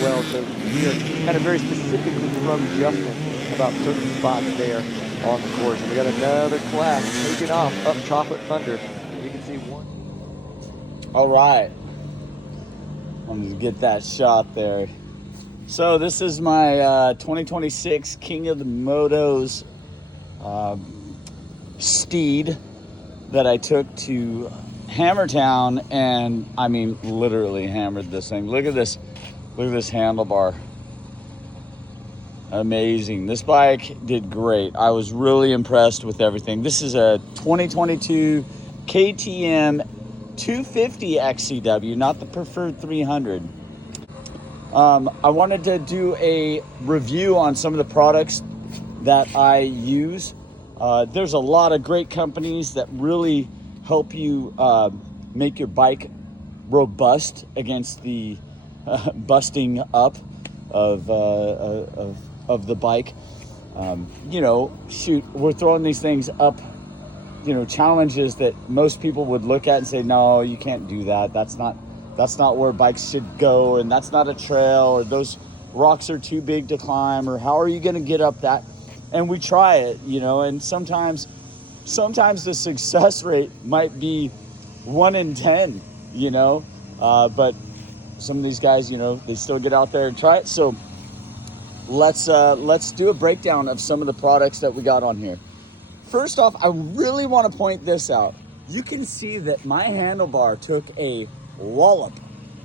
well. So we are kind of very specifically from Justin about certain spots there on the course. And we got another class taking off up Chocolate Thunder. You can see one. All right. Wanted to get that shot there. So this is my 2026 King of the Motos steed that I took to Hammertown, and I mean literally hammered this thing. Look at this handlebar. Amazing. This bike did great. I was really impressed with everything. This is a 2022 KTM 250 XCW, not the preferred 300. I wanted to do a review on some of the products that I use. There's a lot of great companies that really help you make your bike robust against the busting up of the bike. We're throwing these things up, challenges that most people would look at and say, no, you can't do that. That's not where bikes should go, and that's not a trail, or those rocks are too big to climb, or how are you going to get up that? And we try it, and sometimes the success rate might be 1 in 10, but some of these guys, they still get out there and try it. So let's do a breakdown of some of the products that we got on here. First off, I really want to point this out. You can see that my handlebar took a wallop.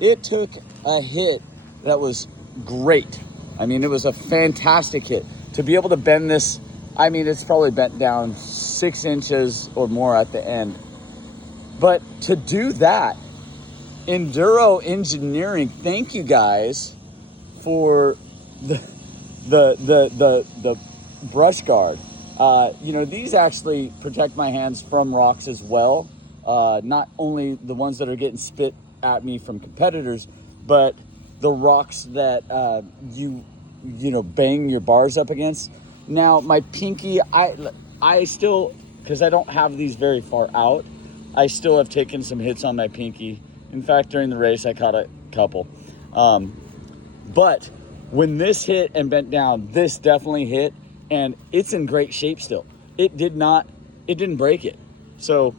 It took a hit that was great. I mean, it was a fantastic hit. To be able to bend this, I mean, it's probably bent down 6 inches or more at the end. But to do that, Enduro Engineering, thank you guys for the brush guard. These actually protect my hands from rocks as well. Not only the ones that are getting spit at me from competitors, but the rocks that you bang your bars up against. Now my pinky, I still, because I don't have these very far out, I still have taken some hits on my pinky. In fact, during the race I caught a couple. But when this hit and bent down, this definitely hit, and it's in great shape still. It didn't break it. So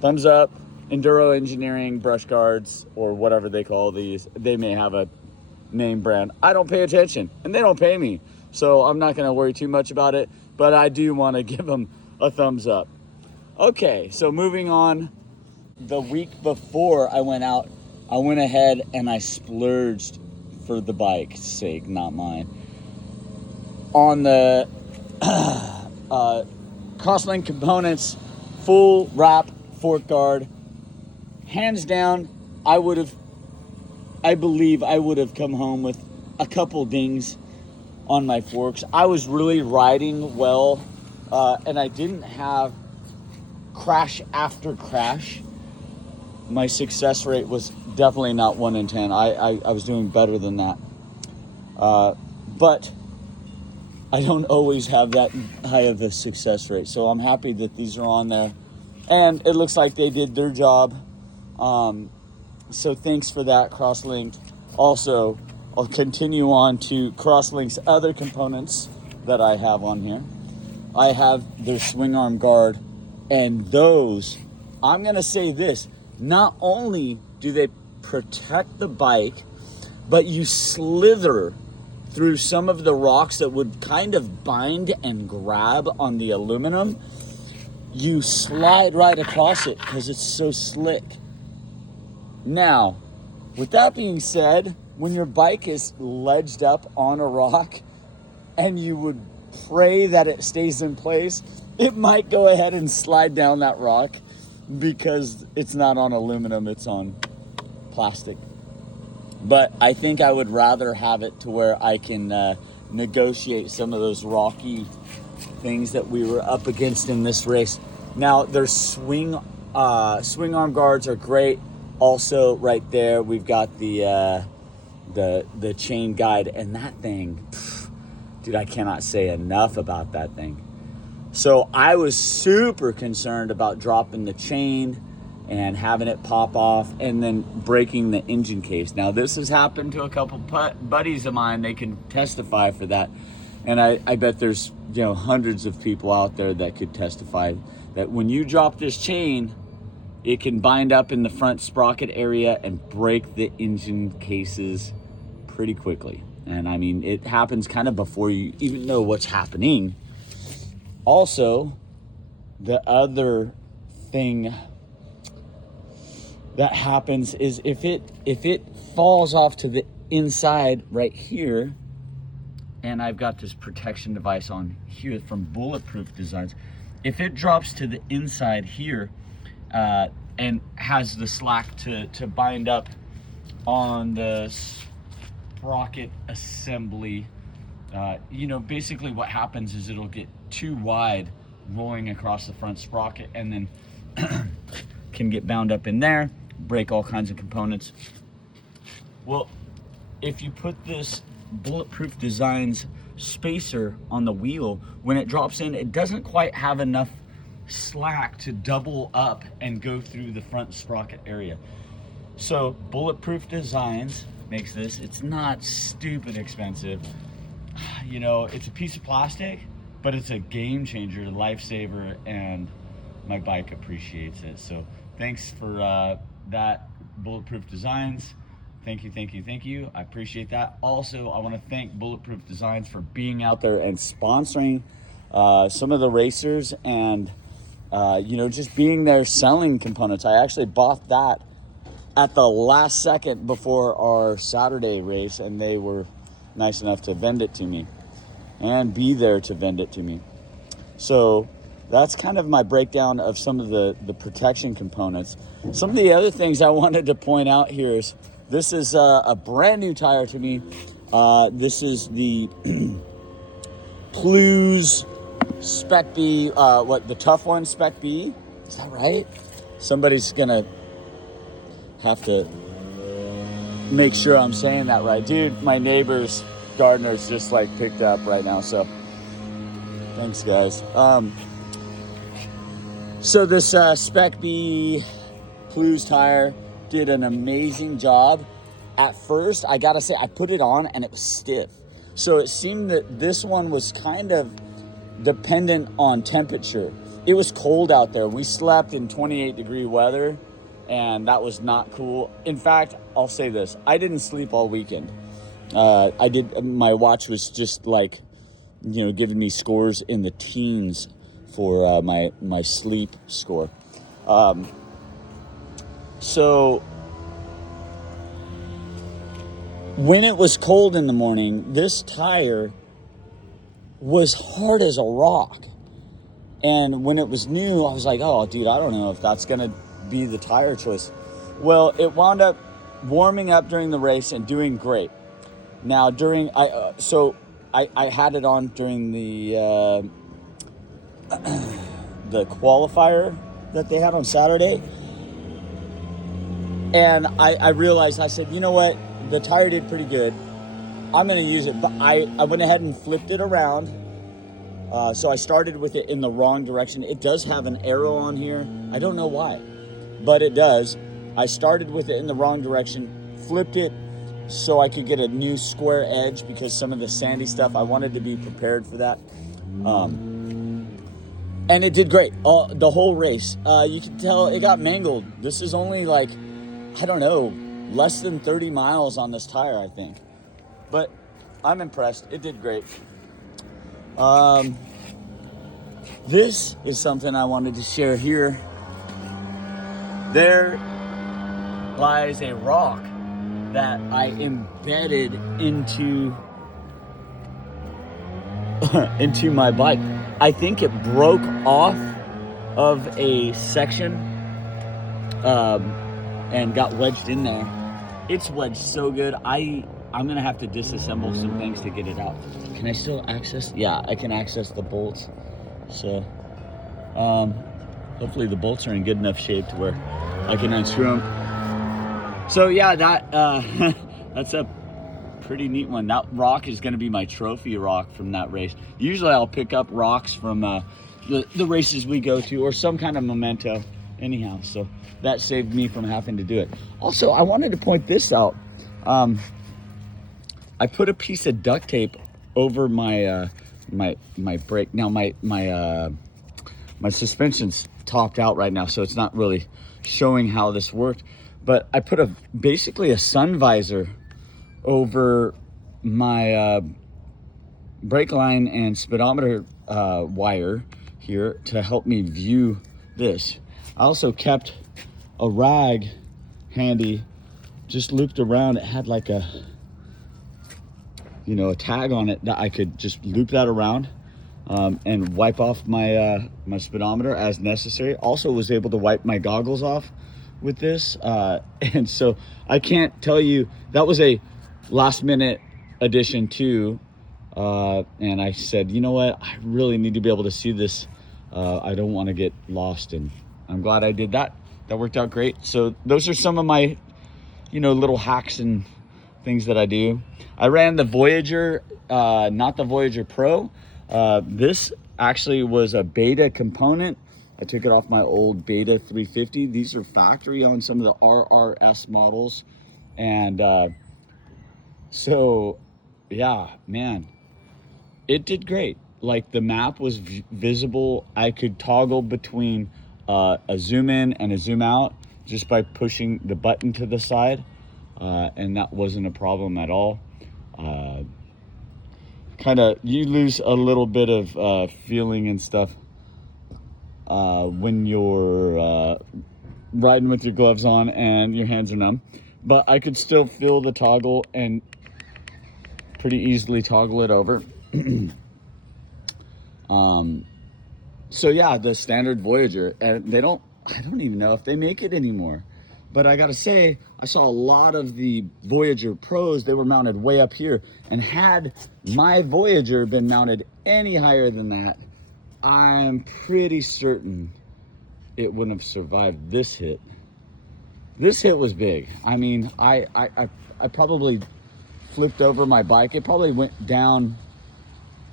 thumbs up. Enduro Engineering brush guards, or whatever they call these. They may have a name brand. I don't pay attention, and they don't pay me, so I'm not going to worry too much about it, but I do want to give them a thumbs up. Okay, so moving on. The week before I went out, I went ahead and I splurged for the bike's sake, not mine, on the Crosslinked Components full wrap fork guard. Hands down, I believe I would have come home with a couple dings on my forks. I was really riding well, and I didn't have crash after crash. My success rate was definitely not 1 in 10. I was doing better than that. But I don't always have that high of a success rate. So I'm happy that these are on there. And it looks like they did their job. So thanks for that, Crosslinked. Also, I'll continue on to Crosslinked's other components that I have on here. I have their swing arm guard, and those, I'm gonna say this, not only do they protect the bike, but you slither through some of the rocks that would kind of bind and grab on the aluminum. You slide right across it because it's so slick. Now, with that being said, when your bike is ledged up on a rock and you would pray that it stays in place, it might go ahead and slide down that rock because it's not on aluminum, it's on plastic. But I think I would rather have it to where I can negotiate some of those rocky things that we were up against in this race. Now, their swing arm guards are great. Also, right there, we've got the chain guide, and that thing, dude, I cannot say enough about that thing. So I was super concerned about dropping the chain and having it pop off and then breaking the engine case. Now this has happened to a couple buddies of mine. They can testify for that. And I bet there's, you know, hundreds of people out there that could testify that when you drop this chain, it can bind up in the front sprocket area and break the engine cases pretty quickly. And I mean, it happens kind of before you even know what's happening. Also, the other thing that happens is if it falls off to the inside right here, and I've got this protection device on here from Bulletproof Designs, if it drops to the inside here and has the slack to bind up on the sprocket assembly, you know, basically what happens is it'll get too wide rolling across the front sprocket and then can get bound up in there, break all kinds of components. Well, if you put this Bulletproof Designs spacer on the wheel, when it drops in, it doesn't quite have enough slack to double up and go through the front sprocket area. So Bulletproof Designs makes this. It's not stupid expensive. You know, it's a piece of plastic, but it's a game changer, a lifesaver, and my bike appreciates it. So thanks for that, Bulletproof Designs. Thank you, thank you, thank you. I appreciate that. Also, I want to thank Bulletproof Designs for being out there and sponsoring some of the racers and, you know, just being there selling components. I actually bought that at the last second before our Saturday race, and they were nice enough to vend it to me and be there to vend it to me. So that's kind of my breakdown of some of the protection components. Some of the other things I wanted to point out here is this is a brand new tire to me. This is the Plews Spec B, the tough one, Spec B. Is that right? Somebody's gonna have to make sure I'm saying that right. Dude, my neighbor's gardener's just like picked up right now, so thanks guys. So this Spec B Plews tire did an amazing job. At first, I gotta say, I put it on and it was stiff. So it seemed that this one was kind of dependent on temperature. It was cold out there. We slept in 28-degree weather, and that was not cool. In fact, I'll say this, I didn't sleep all weekend. My watch was just like, you know, giving me scores in the teens for my sleep score. So when it was cold in the morning, this tire was hard as a rock. And when it was new, I was like, oh, dude, I don't know if that's going to be the tire choice. Well, it wound up warming up during the race and doing great. Now, I had it on during the qualifier that they had on Saturday. And I realized, I said, you know what? The tire did pretty good. I'm going to use it. But I went ahead and flipped it around. So I started with it in the wrong direction. It does have an arrow on here. I don't know why, but it does. I started with it in the wrong direction, flipped it so I could get a new square edge because some of the sandy stuff, I wanted to be prepared for that. And it did great. The whole race. You can tell it got mangled. This is only like, I don't know, less than 30 miles on this tire, I think. But I'm impressed. It did great. This is something I wanted to share here. There lies a rock that I embedded into into my bike. I think it broke off of a section and got wedged in there. It's wedged so good. I'm gonna have to disassemble some things to get it out. Can I still access? Yeah, I can access the bolts. So hopefully the bolts are in good enough shape to where I can unscrew them. So yeah, that that's a pretty neat one. That rock is gonna be my trophy rock from that race. Usually I'll pick up rocks from the races we go to or some kind of memento. anyhow, so that saved me from having to do it. Also, I wanted to point this out. I put a piece of duct tape over my my brake. Now my suspension's topped out right now, so it's not really showing how this worked. But I put basically a sun visor over my brake line and speedometer wire here to help me view this. I also kept a rag handy, just looped around. It had like a, a tag on it that I could just loop that around and wipe off my my speedometer as necessary. Also was able to wipe my goggles off with this, and so I can't tell you, that was a last minute addition too. And I said, you know what, I really need to be able to see this. I don't want to get lost, and I'm glad I did that. That worked out great. So those are some of my, little hacks and things that I do. I ran the Voyager, not the Voyager Pro. This actually was a beta component. I took it off my old Beta 350. These are factory on some of the RRS models. And so, yeah, man, it did great. Like, the map was visible. I could toggle between a zoom in and a zoom out just by pushing the button to the side. And that wasn't a problem at all. You lose a little bit of feeling and stuff when you're riding with your gloves on and your hands are numb. But I could still feel the toggle and pretty easily toggle it over. So yeah, the standard Voyager, and I don't even know if they make it anymore. But I gotta say, I saw a lot of the Voyager Pros, they were mounted way up here. And had my Voyager been mounted any higher than that, I'm pretty certain it wouldn't have survived this hit. This hit was big. I mean, I probably flipped over my bike. It probably went down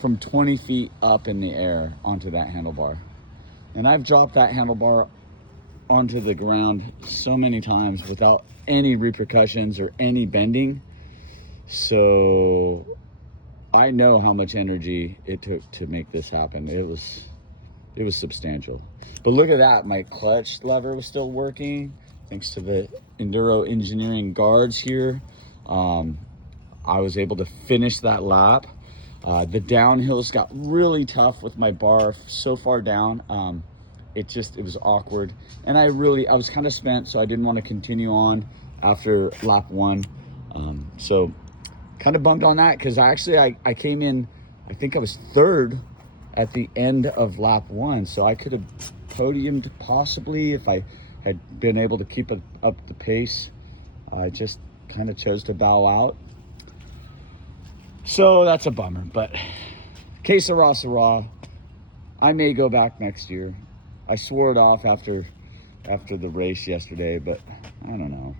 from 20 feet up in the air onto that handlebar. And I've dropped that handlebar onto the ground so many times without any repercussions or any bending. So I know how much energy it took to make this happen. It was substantial. But look at that, my clutch lever was still working thanks to the Enduro engineering guards here. I was able to finish that lap. The downhills got really tough with my bar so far down. It was awkward. And I was kind of spent, so I didn't want to continue on after lap 1. So kind of bummed on that, because I came in, I think I was 3rd at the end of lap 1. So I could have podiumed possibly if I had been able to keep up the pace. I just kind of chose to bow out. So that's a bummer, but que sera. I may go back next year. I swore it off after the race yesterday, but I don't know.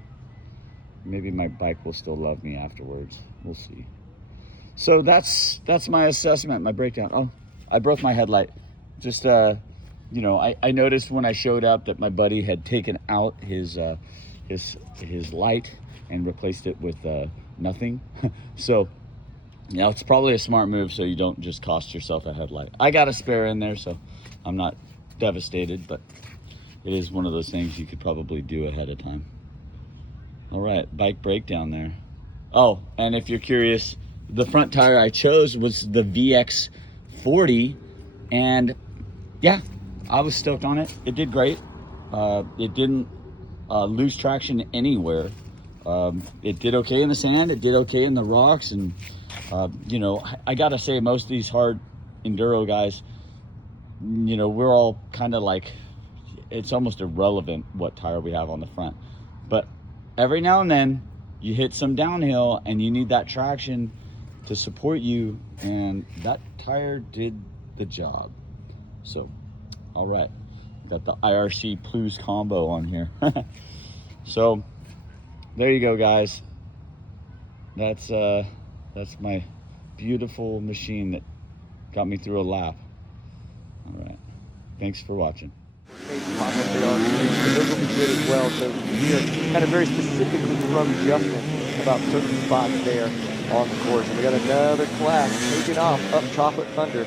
Maybe my bike will still love me afterwards. We'll see. So that's my assessment, my breakdown. Oh, I broke my headlight. Just I noticed when I showed up that my buddy had taken out his light and replaced it with nothing. So yeah, it's probably a smart move so you don't just cost yourself a headlight. I got a spare in there, so I'm not devastated, but it is one of those things you could probably do ahead of time. All right, bike breakdown there. Oh, and if you're curious, the front tire I chose was the VX40, and yeah, I was stoked on it. It did great. It didn't lose traction anywhere. It did okay in the sand. It did okay in the rocks, and I gotta say, most of these hard enduro guys, we're all kind of like, it's almost irrelevant what tire we have on the front. But every now and then you hit some downhill and you need that traction to support you, and that tire did the job. So, all right, got the IRC Plews combo on here. So there you go, guys. That's my beautiful machine that got me through a lap. All right, thanks for watching. hope they are for you, because those will be good as well. So we are kind of very specifically from Justin about certain spots there on the course. And we got another class taking off up Chocolate Thunder.